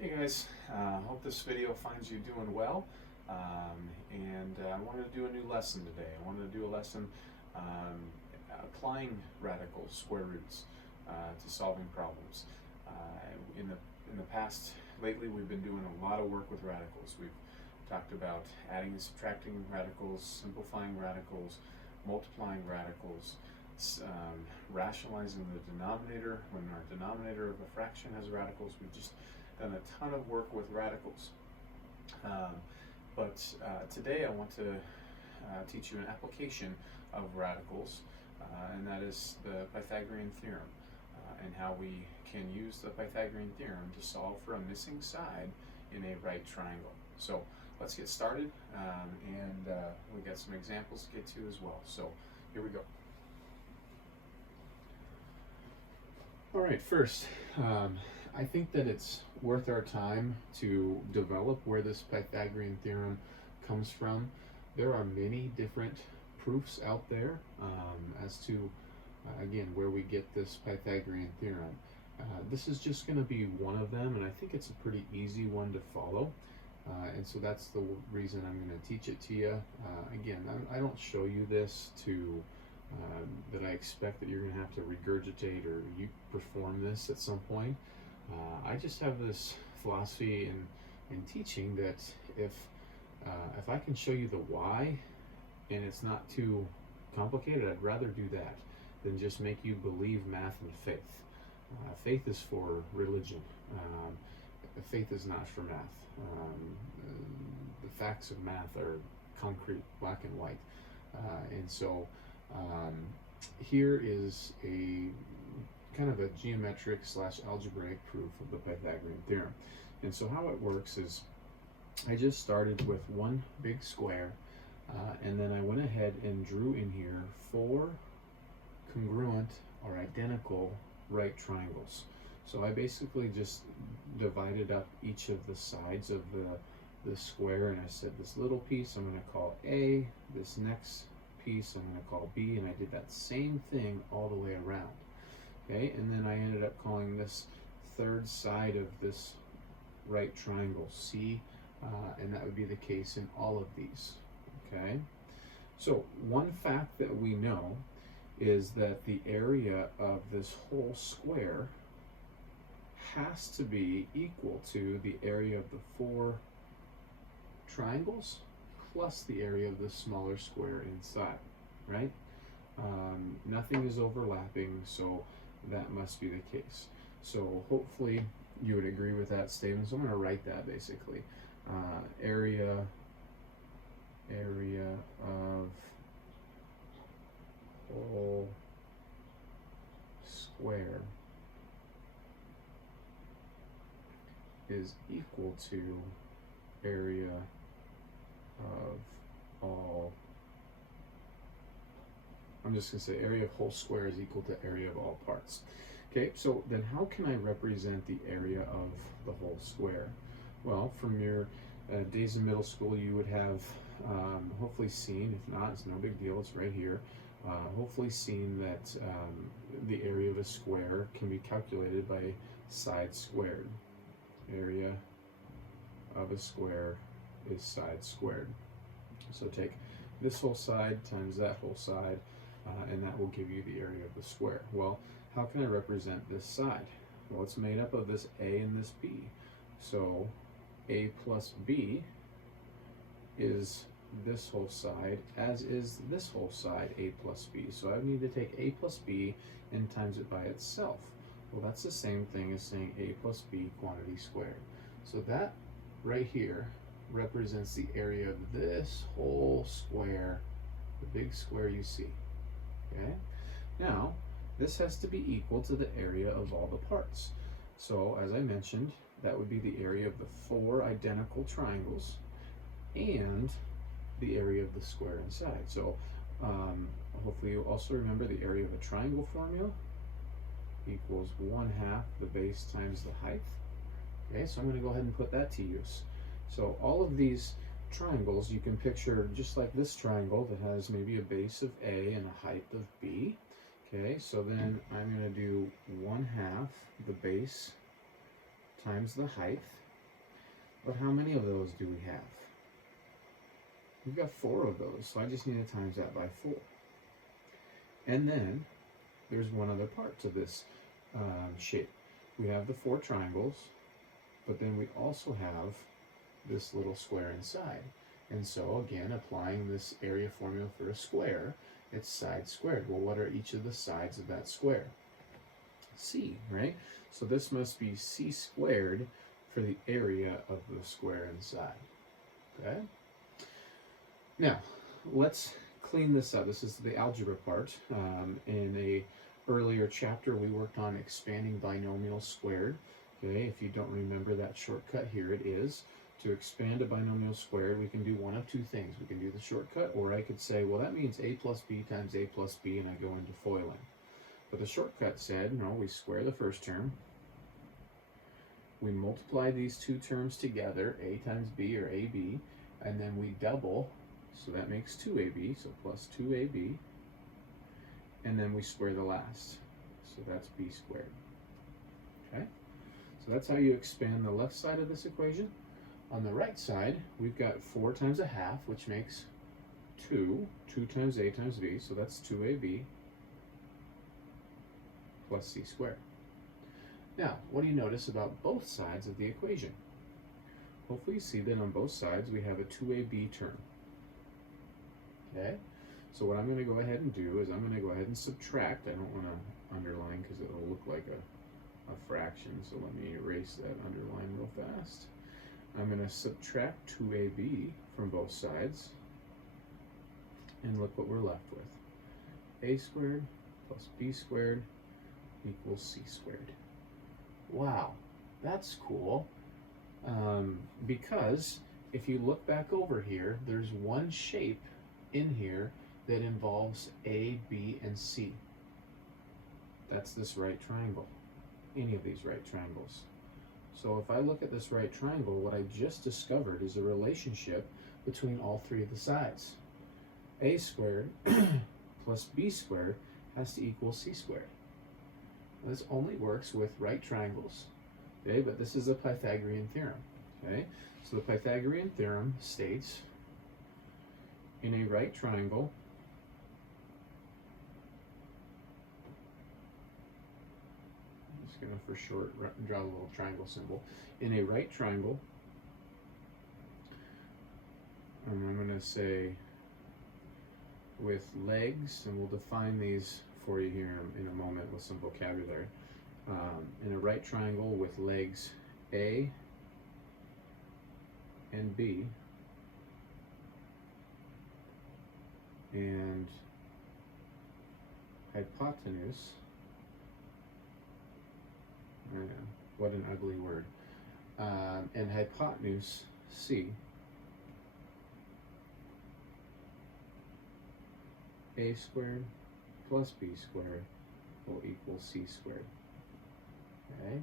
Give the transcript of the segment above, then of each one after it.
Hey guys, hope this video finds you doing well. I wanted to do a new lesson today. I wanted to do a lesson um, applying radicals, square roots, to solving problems. In the past, lately, we've been doing a lot of work with radicals. We've talked about adding and subtracting radicals, simplifying radicals, multiplying radicals, rationalizing the denominator. When our denominator of a fraction has radicals, we've just done a ton of work with radicals. Today I want to teach you an application of radicals, and that is the Pythagorean Theorem, and how we can use the Pythagorean Theorem to solve for a missing side in a right triangle. So let's get started, we got some examples to get to as well. So here we go. All right, first, I think that it's worth our time to develop where this Pythagorean theorem comes from. There are many different proofs out there as to, again, where we get this Pythagorean theorem. This is just going to be one of them, and I think it's a pretty easy one to follow. And so that's the reason I'm going to teach it to you. Again, I don't show you this to that I expect that you're going to have to regurgitate or you perform this at some point. I just have this philosophy in teaching that if I can show you the why and it's not too complicated, I'd rather do that than just make you believe math and faith. Faith is for religion. Faith is not for math. The facts of math are concrete, black and white. Here is a kind of a geometric / algebraic proof of the Pythagorean theorem. And so how it works is I just started with one big square, and then I went ahead and drew in here 4 congruent or identical right triangles. So I basically just divided up each of the sides of the square, and I said this little piece I'm going to call A, this next piece I'm going to call B, and I did that same thing all the way around. Okay, and then I ended up calling this third side of this right triangle C, and that would be the case in all of these. Okay, so one fact that we know is that the area of this whole square has to be equal to the area of the 4 triangles plus the area of the smaller square inside, right? Nothing is overlapping, so that must be the case. So hopefully you would agree with that statement. So I'm going to write that basically. Area of whole square is equal to area of all. I'm just going to say area of whole square is equal to area of all parts. Okay, so then how can I represent the area of the whole square? Well, from your days in middle school, you would have hopefully seen, if not, it's no big deal, it's right here, hopefully seen that the area of a square can be calculated by side squared. Area of a square is side squared. So take this whole side times that whole side, and that will give you the area of the square. Well, how can I represent this side? Well, it's made up of this A and this B. So A plus B is this whole side, as is this whole side, A plus B. So I need to take A plus B and times it by itself. Well, that's the same thing as saying A plus B quantity squared. So that right here represents the area of this whole square, the big square you see. Okay? Now, this has to be equal to the area of all the parts. So, as I mentioned, that would be the area of the 4 identical triangles and the area of the square inside. So, hopefully you'll also remember the area of a triangle formula equals 1/2 the base times the height. Okay, so I'm going to go ahead and put that to use. So all of these triangles you can picture just like this triangle that has maybe a base of A and a height of B. Okay, so then I'm going to do 1/2 the base times the height. But how many of those do we have? We've got 4 of those, so I just need to times that by 4. And then there's one other part to this shape. We have the 4 triangles, but then we also have this little square inside. And so again, applying this area formula for a square, it's side squared. Well, what are each of the sides of that square? C, right? So this must be C squared for the area of the square inside. Okay? Now, let's clean this up. This is the algebra part. In a earlier chapter, we worked on expanding binomials squared. Okay, if you don't remember that shortcut, here it is. To expand a binomial squared, we can do one of 2 things. We can do the shortcut, or I could say, well, that means a plus b times a plus b, and I go into foiling. But the shortcut said, no, we square the first term. We multiply these 2 terms together, a times b or ab, and then we double, so that makes 2ab, so plus 2ab, and then we square the last, so that's b squared. Okay, so that's how you expand the left side of this equation. On the right side, we've got 4 times a half, which makes 2. 2 times a times b, so that's 2ab plus c squared. Now, what do you notice about both sides of the equation? Hopefully you see that on both sides we have a 2ab term. Okay, so what I'm going to go ahead and do is I'm going to go ahead and subtract. I don't want to underline because it will look like a fraction, so let me erase that underline real fast. I'm going to subtract 2ab from both sides, and look what we're left with. A squared plus b squared equals c squared. Wow, that's cool. Because if you look back over here, there's one shape in here that involves A, B, and C. That's this right triangle. Any of these right triangles. So if I look at this right triangle, what I just discovered is a relationship between all 3 of the sides. A squared plus b squared has to equal c squared. This only works with right triangles, okay? But this is a Pythagorean theorem, okay? So the Pythagorean theorem states in a right triangle, I'm just going to for short draw a little triangle symbol. In a right triangle, I'm going to say with legs, and we'll define these for you here in a moment with some vocabulary. In a right triangle with legs A and B and hypotenuse, what an ugly word, and hypotenuse C, A squared plus b squared will equal c squared. Okay.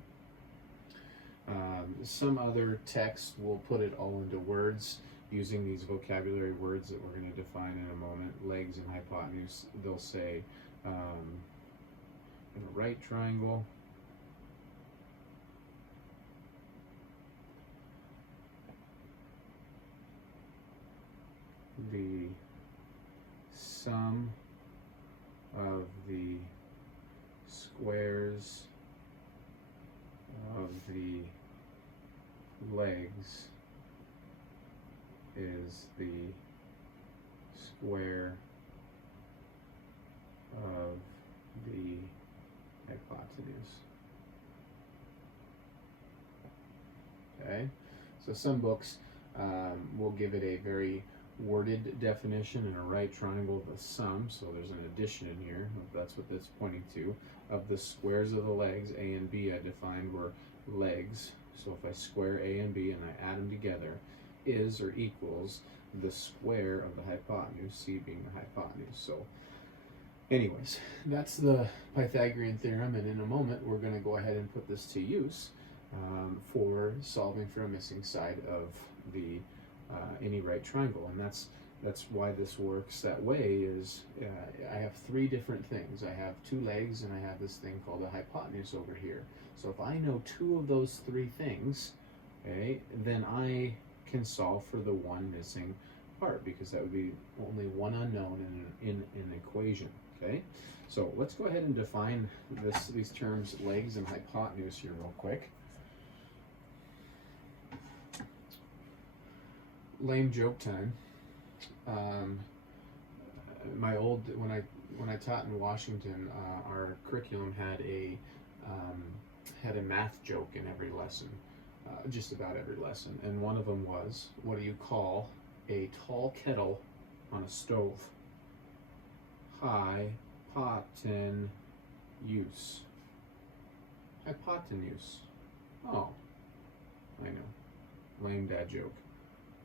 Some other text will put it all into words using these vocabulary words that we're going to define in a moment. Legs and hypotenuse, they'll say in a right triangle, the sum of the squares of the legs is the square of the hypotenuse. Okay, so some books will give it a very worded definition. In a right triangle, the sum, so there's an addition in here, that's what that's pointing to, of the squares of the legs, A and B I defined were legs, so if I square A and B and I add them together, is or equals the square of the hypotenuse, C being the hypotenuse. So anyways, that's the Pythagorean theorem, and in a moment we're going to go ahead and put this to use for solving for a missing side of the any right triangle. And that's why this works that way is I have 3 different things. I have 2 legs and I have this thing called a hypotenuse over here. So if I know 2 of those 3 things, okay, then I can solve for the one missing part, because that would be only one unknown in an equation, okay? So let's go ahead and define these terms, legs and hypotenuse, here real quick. Lame joke time. When I taught in Washington, our curriculum had a math joke in every lesson, just about every lesson, and one of them was, what do you call a tall kettle on a stove? Hypotenuse. Hypotenuse. Oh, I know. Lame dad joke.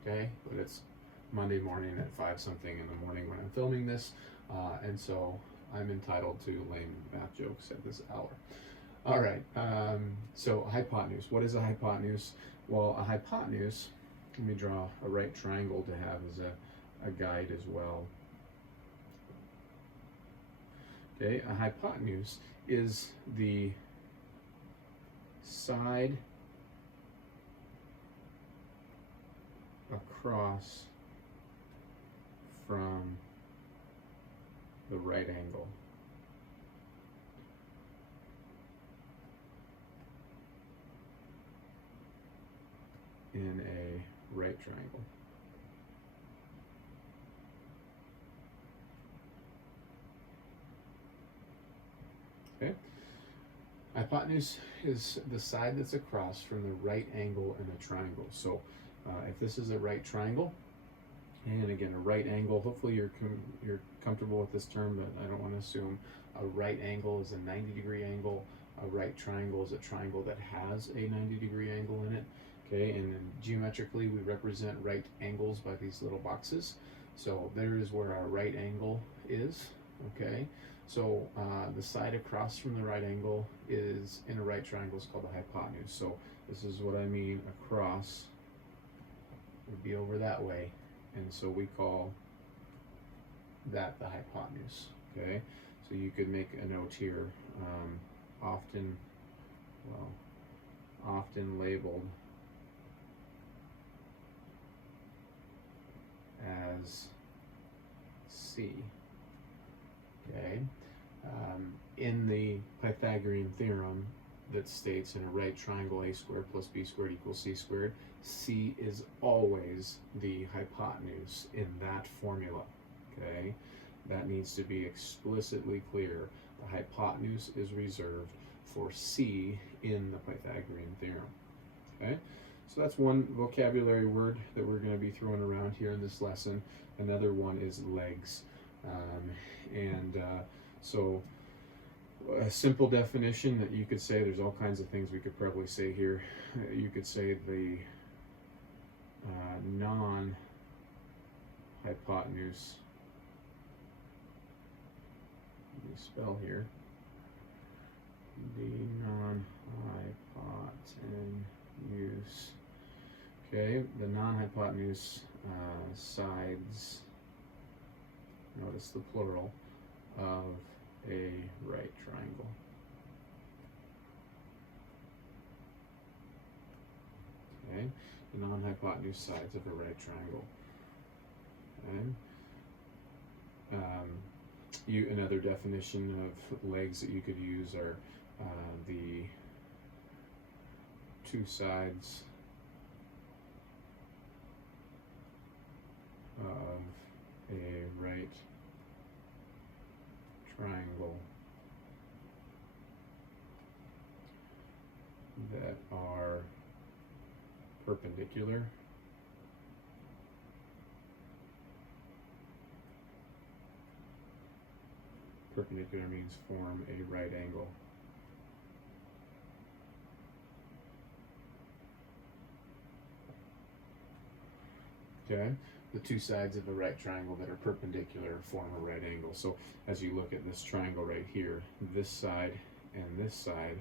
Okay, but it's Monday morning at 5 something in the morning when I'm filming this, and so I'm entitled to lame math jokes at this hour. All right, so hypotenuse. What is a hypotenuse? Well, a hypotenuse, let me draw a right triangle to have as a guide as well. Okay, a hypotenuse is the side across from the right angle. In a right triangle. Okay. Hypotenuse is the side that's across from the right angle in a triangle. So if this is a right triangle, and again a right angle, hopefully you're comfortable with this term, but I don't want to assume a right angle is a 90-degree angle. A right triangle is a triangle that has a 90-degree angle in it. Okay, and then geometrically we represent right angles by these little boxes. So there is where our right angle is. Okay, so the side across from the right angle is in a right triangle is called a hypotenuse. So this is what I mean, across would be over that way, and so we call that the hypotenuse. Okay, so you could make a note here, often labeled as C. Okay, in the Pythagorean Theorem that states in a right triangle a squared plus b squared equals c squared, C is always the hypotenuse in that formula. Okay, that needs to be explicitly clear. The hypotenuse is reserved for C in the Pythagorean Theorem. Okay, so that's one vocabulary word that we're going to be throwing around here in this lesson. Another one is legs. So a simple definition that you could say, there's all kinds of things we could probably say here. You could say the non-hypotenuse, let me spell here, the non-hypotenuse, okay, the non-hypotenuse sides, notice the plural, of a right triangle. Okay, the non-hypotenuse sides of a right triangle. Okay. Another definition of legs that you could use are the two sides of a right triangle that are perpendicular. Perpendicular means form a right angle. Okay, the two sides of a right triangle that are perpendicular form a right angle. So as you look at this triangle right here, this side and this side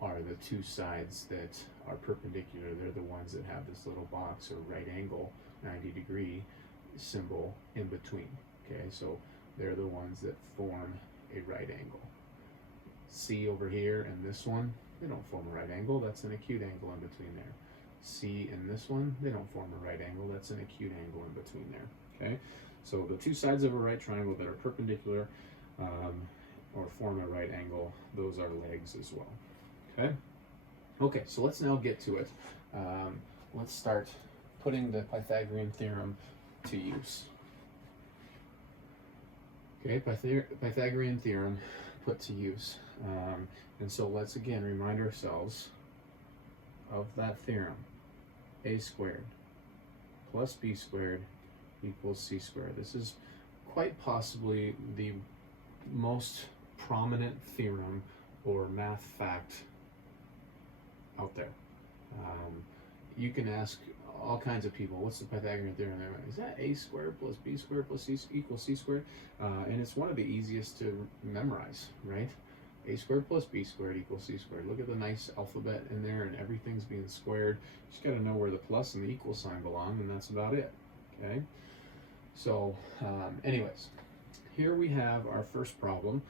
are the two sides that are perpendicular. They're the ones that have this little box or right angle 90-degree symbol in between. Okay, so they're the ones that form a right angle. C over here and this one, they don't form a right angle. That's an acute angle in between there. C and this one, they don't form a right angle. That's an acute angle in between there. Okay, so the two sides of a right triangle that are perpendicular or form a right angle, those are legs as well. Okay. Okay, so let's now get to it. Let's start putting the Pythagorean theorem to use. Okay, Pythagorean theorem put to use. And so let's again remind ourselves of that theorem. A squared plus b squared equals c squared. This is quite possibly the most prominent theorem or math fact out there. You can ask all kinds of people, what's the Pythagorean theorem? Is that a squared plus b squared plus c equals c squared? And it's one of the easiest to memorize, right? A squared plus b squared equals c squared. Look at the nice alphabet in there, and everything's being squared. You just got to know where the plus and the equal sign belong, and that's about it. Okay. So, anyways, here we have our first problem,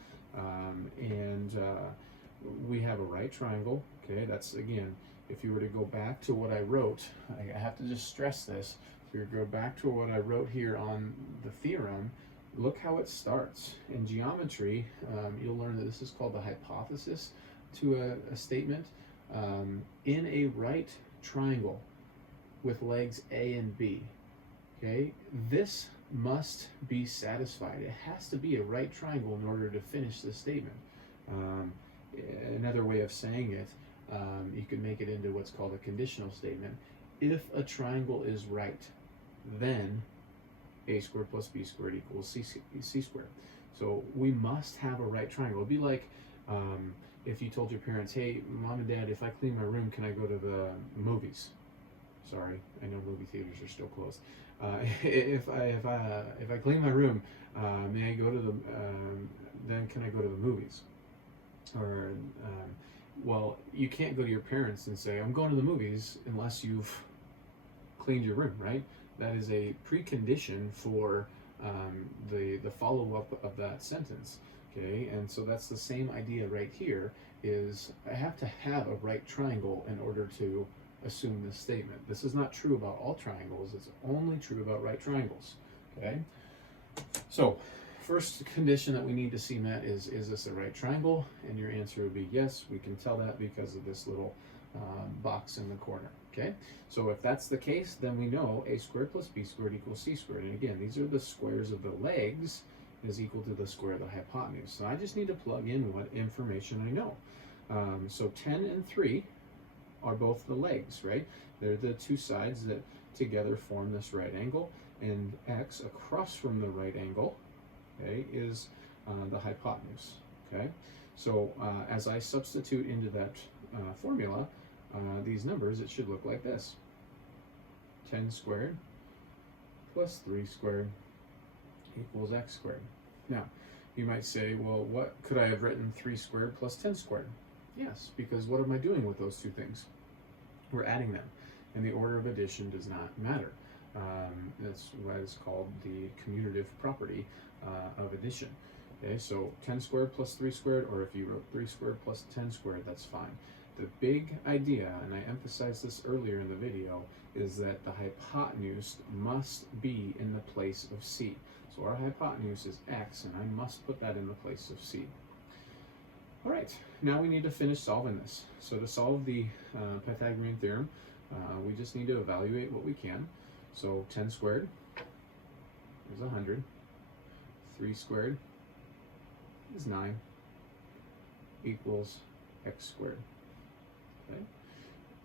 and we have a right triangle. Okay, that's again. If you were to go back to what I wrote, I have to just stress this. If you were to go back to what I wrote here on the theorem, look how it starts. In geometry, you'll learn that this is called the hypothesis to a statement. In a right triangle with legs A and B, okay, this must be satisfied. It has to be a right triangle in order to finish the statement. Another way of saying it, you can make it into what's called a conditional statement. If a triangle is right, then a squared plus b squared equals c squared. So we must have a right triangle. It'd be like if you told your parents, hey, mom and dad, if I clean my room, can I go to the movies? Sorry, I know movie theaters are still closed. If I clean my room, may I go to the, then can I go to the movies? Or, well, you can't go to your parents and say, I'm going to the movies unless you've cleaned your room, right? That is a precondition for the follow-up of that sentence, okay? And so that's the same idea right here, is I have to have a right triangle in order to assume this statement. This is not true about all triangles. It's only true about right triangles, okay? So, first condition that we need to see met is this a right triangle? And your answer would be yes. We can tell that because of this little box in the corner, okay? So if that's the case, then we know a squared plus b squared equals c squared. And again, these are the squares of the legs is equal to the square of the hypotenuse. So I just need to plug in what information I know. So 10 and 3 are both the legs, right? They're the two sides that together form this right angle, and x across from the right angle, okay, is the hypotenuse, okay? So as I substitute into that formula, these numbers, it should look like this. 10 squared plus 3 squared equals x squared. Now, you might say, well, what could I have written 3 squared plus 10 squared? Yes, because what am I doing with those two things? We're adding them, and the order of addition does not matter. That's what is called the commutative property of addition. Okay, so 10 squared plus 3 squared, or if you wrote 3 squared plus 10 squared, that's fine. The big idea, and I emphasized this earlier in the video, is that the hypotenuse must be in the place of c. So our hypotenuse is x, and I must put that in the place of c. All right, now we need to finish solving this. So to solve the Pythagorean theorem, we just need to evaluate what we can. So 10 squared is 100. 3 squared is 9 equals x squared. Okay,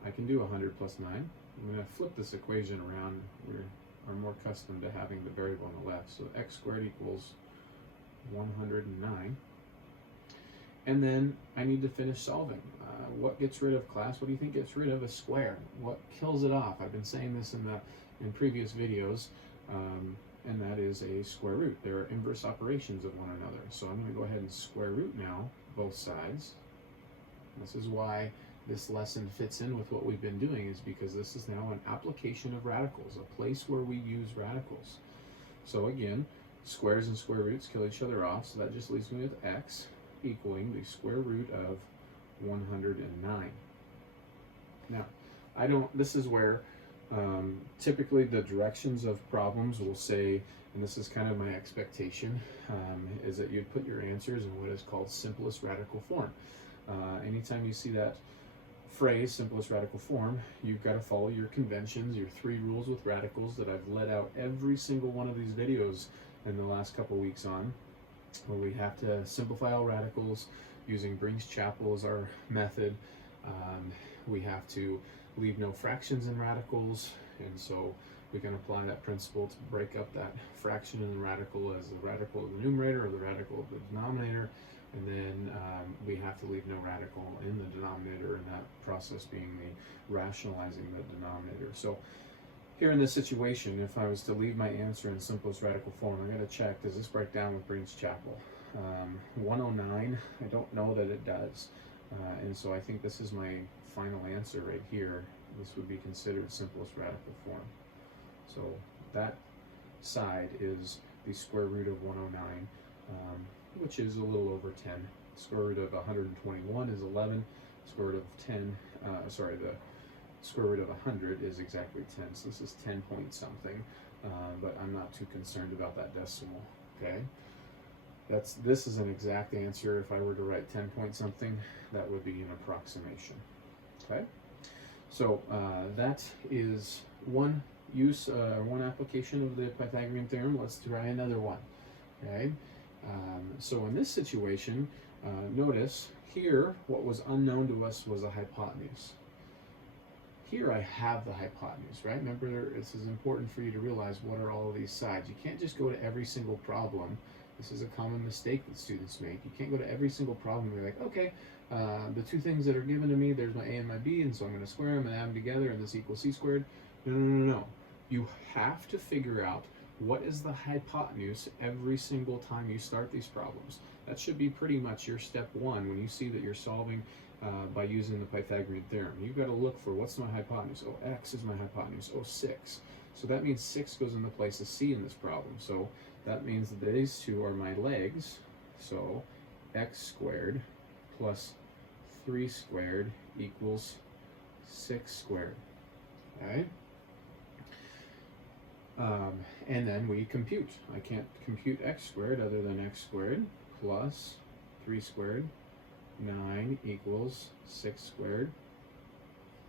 I can do 100 plus 9. I'm going to flip this equation around. We are more accustomed to having the variable on the left. So x squared equals 109. And then I need to finish solving. What gets rid of, class? What do you think gets rid of a square? What kills it off? I've been saying this in previous videos, and that is a square root. There are inverse operations of one another. So I'm going to go ahead and square root now both sides. This is why this lesson fits in with what we've been doing, is because this is now an application of radicals, a place where we use radicals. So again, squares and square roots kill each other off, so that just leaves me with x equaling the square root of 109. Now, This is where typically the directions of problems will say, and this is kind of my expectation, is that you'd put your answers in what is called simplest radical form. Anytime you see that phrase, simplest radical form, you've got to follow your conventions, your 3 rules with radicals that I've let out every single one of these videos in the last couple weeks on, where we have to simplify all radicals using Brings-Chapel as our method. We have to leave no fractions in radicals, and so we can apply that principle to break up that fraction in the radical as the radical of the numerator or the radical of the denominator, and then we have to leave no radical in the denominator, and that process being the rationalizing the denominator. So here in this situation, if I was to leave my answer in simplest radical form, I got to check, does this break down with Brings-Chapel? 109, I don't know that it does, and so I think this is my final answer right here. This would be considered simplest radical form. So that side is the square root of 109, which is a little over 10. Square root of 121 is 11. Square root of 10, the square root of 100 is exactly 10. So this is 10 point something, but I'm not too concerned about that decimal, okay? This is an exact answer. If I were to write 10 point something, that would be an approximation, okay? So that is one use, one application of the Pythagorean theorem. Let's try another one, okay? So in this situation, notice here what was unknown to us was a hypotenuse. Here I have the hypotenuse, right? Remember, this is important for you to realize what are all of these sides. You can't just go to every single problem. This is a common mistake that students make. You can't go to every single problem and be like, okay, the 2 things that are given to me, there's my a and my b, and so I'm going to square them and add them together, and this equals c squared. No. You have to figure out what is the hypotenuse every single time you start these problems. That should be pretty much your step 1 when you see that you're solving by using the Pythagorean theorem. You've got to look for, what's my hypotenuse? Oh, x is my hypotenuse. Oh, 6. So that means 6 goes in the place of c in this problem. So that means that these 2 are my legs. So x squared plus 3 squared equals 6 squared. Okay? And then we compute. I can't compute x squared other than x squared plus 3 squared. 9 equals 6 squared,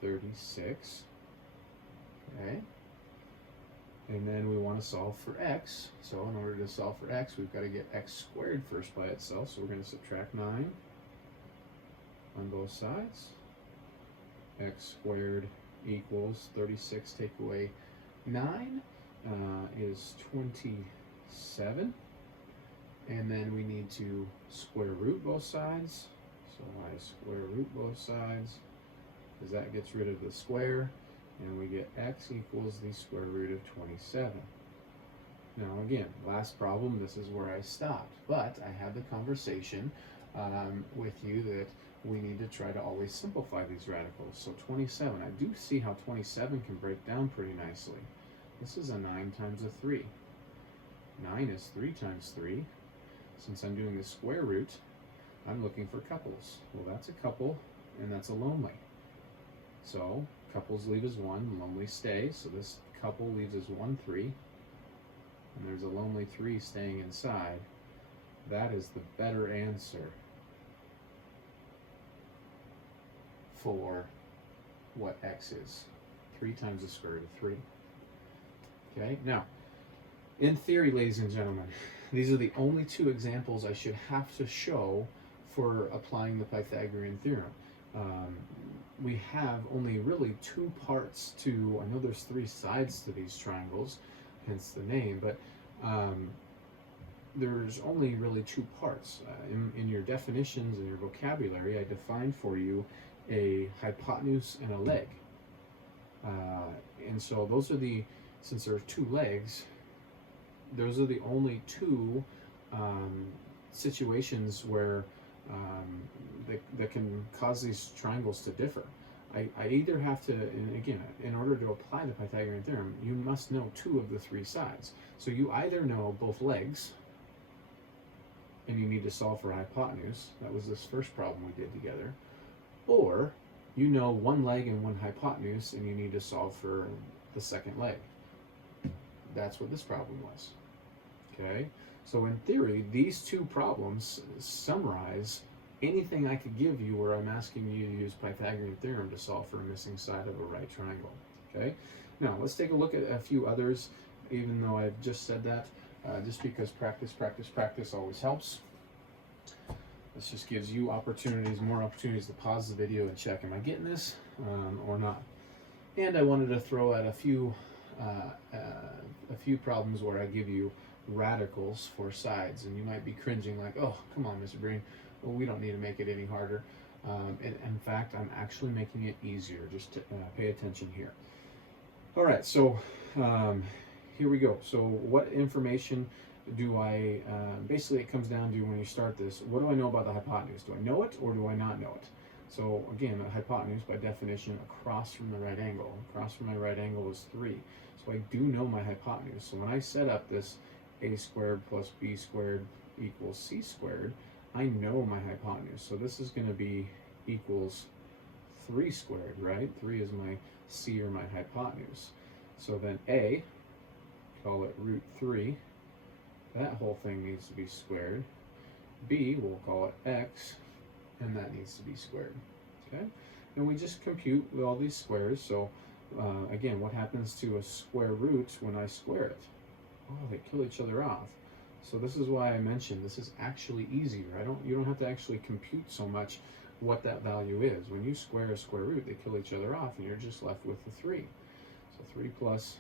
36. Okay? And then we want to solve for x. So in order to solve for x, we've got to get x squared first by itself. So we're going to subtract 9 on both sides. X squared equals 36, take away 9 is 27. And then we need to square root both sides. So I square root both sides, because that gets rid of the square, and we get x equals the square root of 27. Now again, last problem, this is where I stopped, but I had the conversation with you that we need to try to always simplify these radicals. So 27, I do see how 27 can break down pretty nicely. This is a 9 times a 3. 9 is 3 times 3. Since I'm doing the square root, I'm looking for couples. Well, that's a couple, and that's a lonely. So couples leave as 1, lonely stays. So this couple leaves as 1, 3. And there's a lonely 3 staying inside. That is the better answer for what x is. 3 times the square root of 3. Okay, now, in theory, ladies and gentlemen, these are the only 2 examples I should have to show for applying the Pythagorean theorem. We have only really 2 parts to, I know there's 3 sides to these triangles, hence the name, but there's only really 2 parts. In your definitions and your vocabulary, I defined for you a hypotenuse and a leg. And so those are the, since there are 2 legs, those are the only 2 situations where that can cause these triangles to differ. I either have to, and again, in order to apply the Pythagorean theorem, you must know 2 of the 3 sides. So you either know both legs, and you need to solve for hypotenuse. That was this first problem we did together. Or you know one leg and one hypotenuse, and you need to solve for the second leg. That's what this problem was. Okay, so in theory, these two problems summarize anything I could give you where I'm asking you to use Pythagorean theorem to solve for a missing side of a right triangle. Okay, now let's take a look at a few others, even though I've just said that, just because practice always helps. This just gives you opportunities, more opportunities to pause the video and check, am I getting this or not? And I wanted to throw out a few problems where I give you radicals for sides, and you might be cringing like, oh, come on, Mr. Breen, well, we don't need to make it any harder. And in fact, I'm actually making it easier. Just to, pay attention here. All right, so here we go. So what information do I, basically it comes down to, when you start this, what do I know about the hypotenuse? Do I know it or do I not know it? So again, a hypotenuse by definition across from the right angle. Across from my right angle is 3. So I do know my hypotenuse. So when I set up this a squared plus b squared equals c squared, I know my hypotenuse. So this is going to be equals 3 squared, right? 3 is my c, or my hypotenuse. So then a, call it root 3. That whole thing needs to be squared. B, we'll call it x, and that needs to be squared. Okay? And we just compute with all these squares. So again, what happens to a square root when I square it? Oh, they kill each other off. So this is why I mentioned this is actually easier. You don't have to actually compute so much what that value is. When you square a square root, they kill each other off, and you're just left with the 3. So 3 plus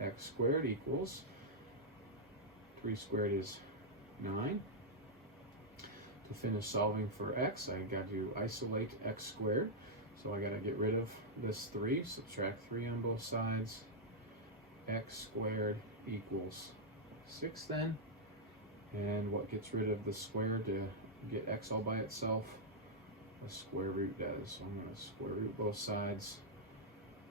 x squared equals, 3 squared is 9. To finish solving for x, I got to isolate x squared. So I got to get rid of this 3, subtract 3 on both sides. X squared equals 6 then. And what gets rid of the square to get x all by itself? A square root does. So I'm going to square root both sides.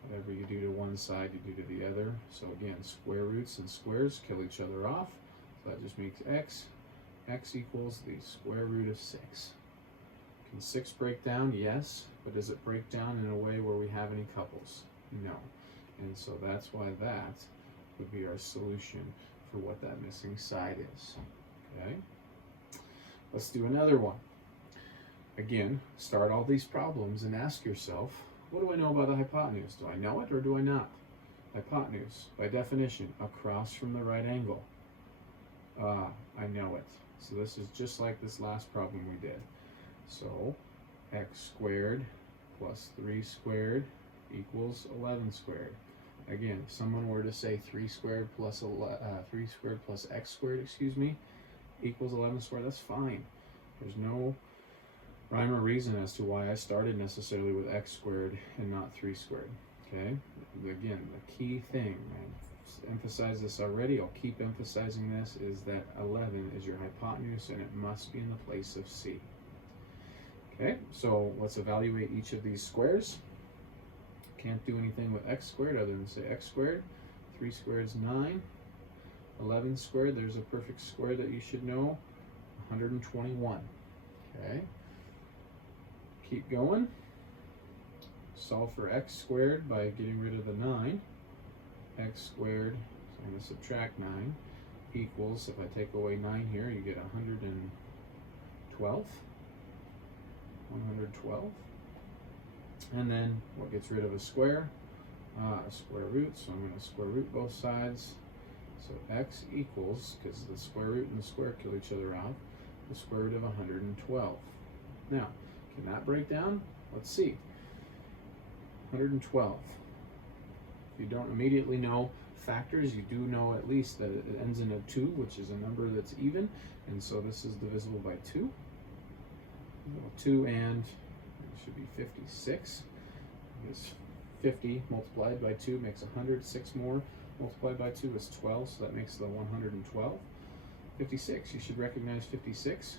Whatever you do to one side, you do to the other. So again, square roots and squares kill each other off. So that just makes x. X equals the square root of 6. Can 6 break down? Yes. But does it break down in a way where we have any couples? No. And so that's why that would be our solution for what that missing side is. Okay? Let's do another one. Again, start all these problems and ask yourself, what do I know about the hypotenuse? Do I know it or do I not? Hypotenuse, by definition, across from the right angle. I know it. So this is just like this last problem we did. So x squared plus 3 squared equals 11 squared. Again, if someone were to say 3 squared plus x squared, equals 11 squared, that's fine. There's no rhyme or reason as to why I started necessarily with x squared and not 3 squared. Okay? Again, the key thing, I've emphasized this already, I'll keep emphasizing this, is that 11 is your hypotenuse and it must be in the place of c. Okay, so let's evaluate each of these squares. Can't do anything with x squared other than say x squared. 3 squared is 9. 11 squared, there's a perfect square that you should know, 121. Okay, keep going. Solve for x squared by getting rid of the 9. X squared, so I'm going to subtract 9, equals, if I take away 9 here, you get 112. 112. And then what gets rid of a square? A square root, so I'm going to square root both sides. So x equals, because the square root and the square kill each other out, the square root of 112. Now, can that break down? Let's see. 112. If you don't immediately know factors, you do know at least that it ends in a 2, which is a number that's even, and so this is divisible by 2. 2 and it should be 56. Because 50 multiplied by 2 makes 100. 6 more multiplied by 2 is 12, so that makes the 112. 56, you should recognize 56.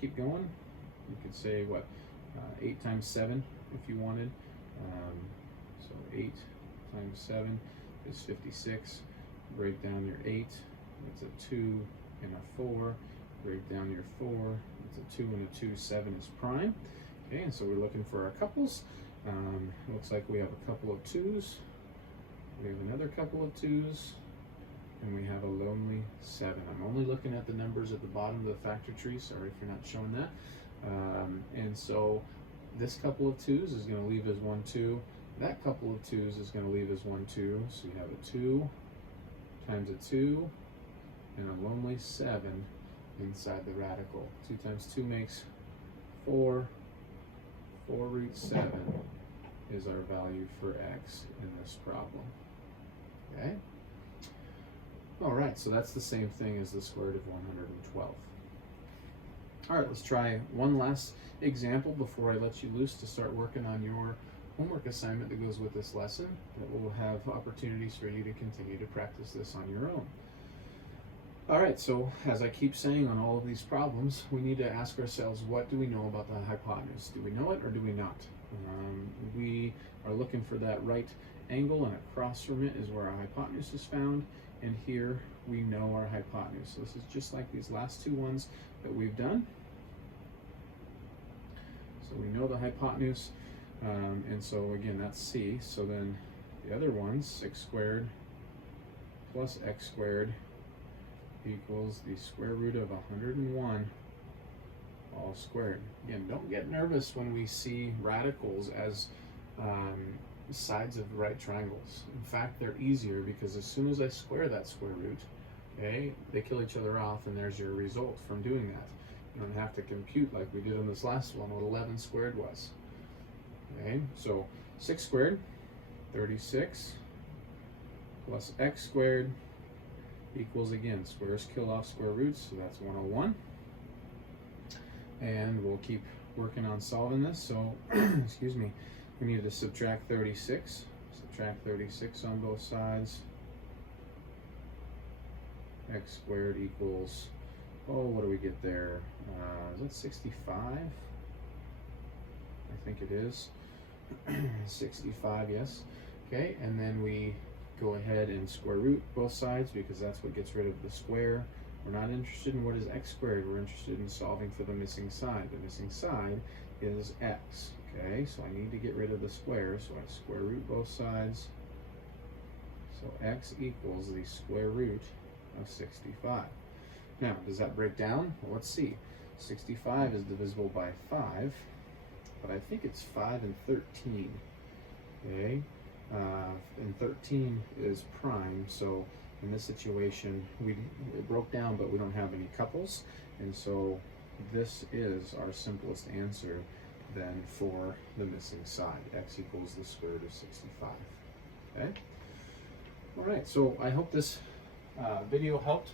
Keep going. You could say, what, 8 times 7 if you wanted. So 8 times 7 is 56. Break down your 8. It's a 2 and a 4. Break down your 4. It's a 2 and a 2. 7 is prime. Okay, and so we're looking for our couples. Looks like we have a couple of 2's. We have another couple of 2's. And we have a lonely 7. I'm only looking at the numbers at the bottom of the factor tree. Sorry if you're not showing that. And so this couple of 2's is going to leave as 1, 2. That couple of 2's is going to leave as 1, 2. So you have a 2 times a 2 and a lonely 7 inside the radical. 2 times 2 makes 4. 4 root 7 is our value for x in this problem. Okay? All right, so that's the same thing as the square root of 112. All right, let's try one last example before I let you loose to start working on your homework assignment that goes with this lesson. That will have opportunities for you to continue to practice this on your own. All right, so as I keep saying on all of these problems, we need to ask ourselves, what do we know about the hypotenuse? Do we know it or do we not? We are looking for that right angle, and across from it is where our hypotenuse is found. And here we know our hypotenuse. So this is just like these last two ones that we've done. So we know the hypotenuse, and so again, that's C. So then the other ones, 6 squared plus x squared equals the square root of 101 all squared. Again, don't get nervous when we see radicals as sides of right triangles. In fact, they're easier because as soon as I square that square root, okay, they kill each other off, and there's your result from doing that. You don't have to compute like we did on this last one what 11 squared was. Okay, so 6 squared, 36, plus x squared equals, again, squares kill off square roots, so that's 101. And we'll keep working on solving this. So, excuse me, we need to subtract 36. Subtract 36 on both sides. X squared equals, oh, what do we get there? Is that 65? I think it is. 65, yes. Okay, and then we go ahead and square root both sides because that's what gets rid of the square. We're not interested in what is x squared. We're interested in solving for the missing side. The missing side is x. Okay, so I need to get rid of the square, so I square root both sides. So x equals the square root of 65. Now, does that break down? Well, let's see. 65 is divisible by 5, but I think it's 5 and 13. Okay, and 13 is prime, so in this situation, it broke down, but we don't have any couples, and so this is our simplest answer then for the missing side. X equals the square root of 65. Okay? All right, so I hope this video helped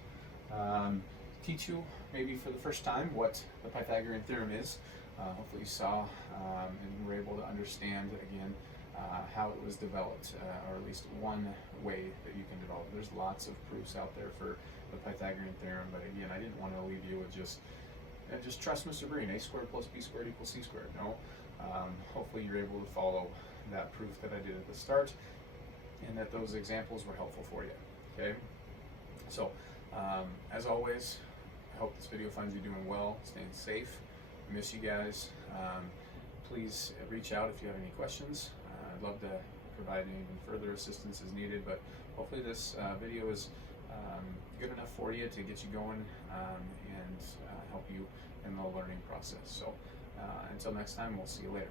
teach you, maybe for the first time, what the Pythagorean Theorem is. Hopefully you saw and were able to understand, again, how it was developed, or at least one way that you can develop. There's lots of proofs out there for the Pythagorean Theorem, but again, I didn't want to leave you with just trust Mr. Breen, a squared plus b squared equals c squared. No, hopefully you're able to follow that proof that I did at the start, and that those examples were helpful for you. Okay, so as always, I hope this video finds you doing well, staying safe. I miss you guys. Please reach out if you have any questions. I'd love to provide any further assistance as needed, but hopefully this video is good enough for you to get you going and help you in the learning process. So until next time, we'll see you later.